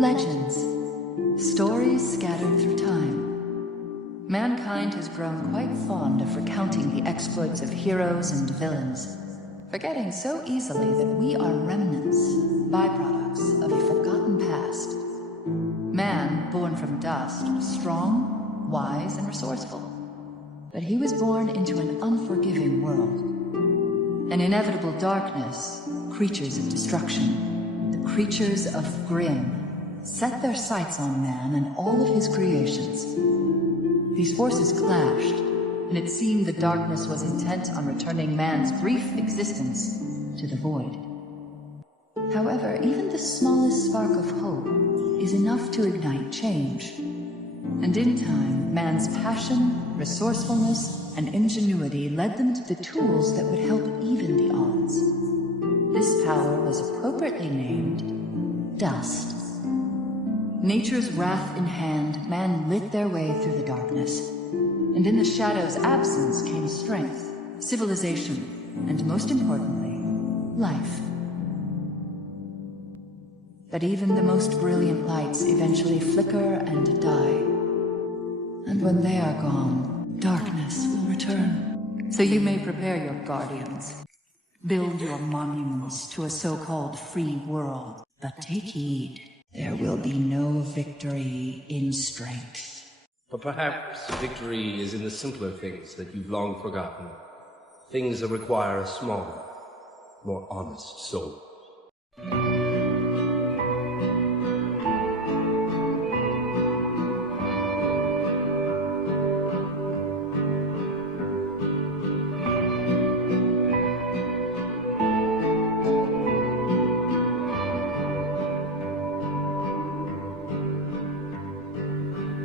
Legends. Stories scattered through time. Mankind has grown quite fond of recounting the exploits of heroes and villains, forgetting so easily that we are remnants, byproducts of a forgotten past. Man, born from dust, was strong, wise, and resourceful. But he was born into an unforgiving world. An inevitable darkness, creatures of destruction, the creatures of Grimm, set their sights on man and all of his creations. These forces clashed, and it seemed the darkness was intent on returning man's brief existence to the void. However, even the smallest spark of hope is enough to ignite change. And in time, man's passion, resourcefulness, and ingenuity led them to the tools that would help even the odds. This power was appropriately named Dust. Nature's wrath in hand, man lit their way through the darkness. And in the shadow's absence came strength, civilization, and most importantly, life. But even the most brilliant lights eventually flicker and die. And when they are gone, darkness will return. So you may prepare your guardians. Build your monuments to a so-called free world. But take heed, there will be no victory in strength. But perhaps victory is in the simpler things that you've long forgotten. Things that require a smaller, more honest soul.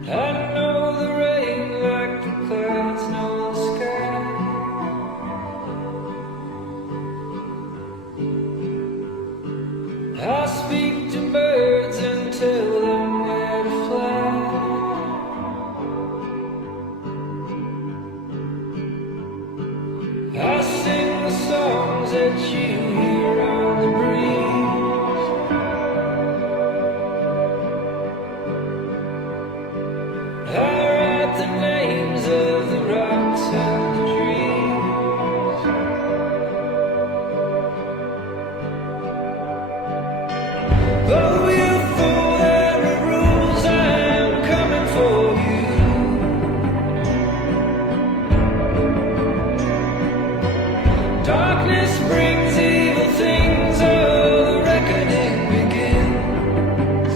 I know the rain like the clouds know the sky. I speak to birds and tell them where to fly. I sing the songs that you hear on the breeze. I write the names of the rocks and the trees. Oh, you fool, there are rules, I'm coming for you. Darkness brings evil things, oh, the reckoning begins.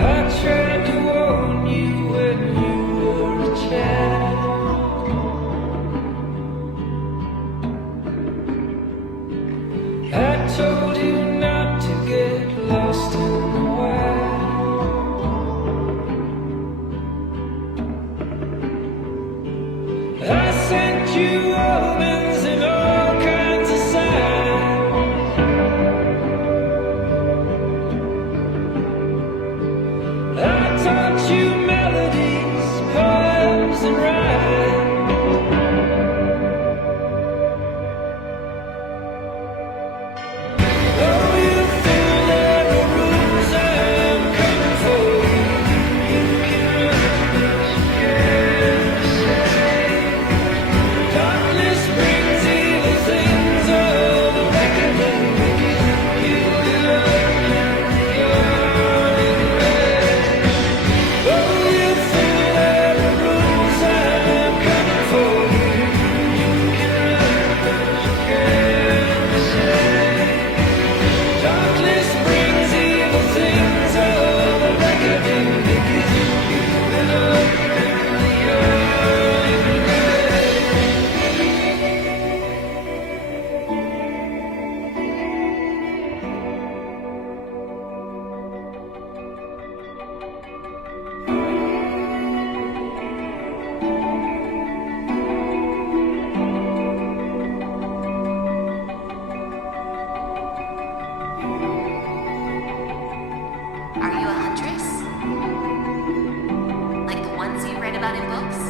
I tried to warn you when you were a child. I told you not to get lost in the wild. I sent you omens and all kinds of signs. I taught you melodies, poems, and rhymes. Oh, you fool, there are rules, I'm coming for you. You can run, but you can't escape. Darkness brings evil things, oh, the reckoning begins. You belong in the yawning grave. Oh, you fool, there are rules, I'm coming for you. You can run, but you can't escape. Darkness brings evil things, oh, the reckoning begins. You belong in the yawning grave. Are you a huntress? Like the ones you read about in books?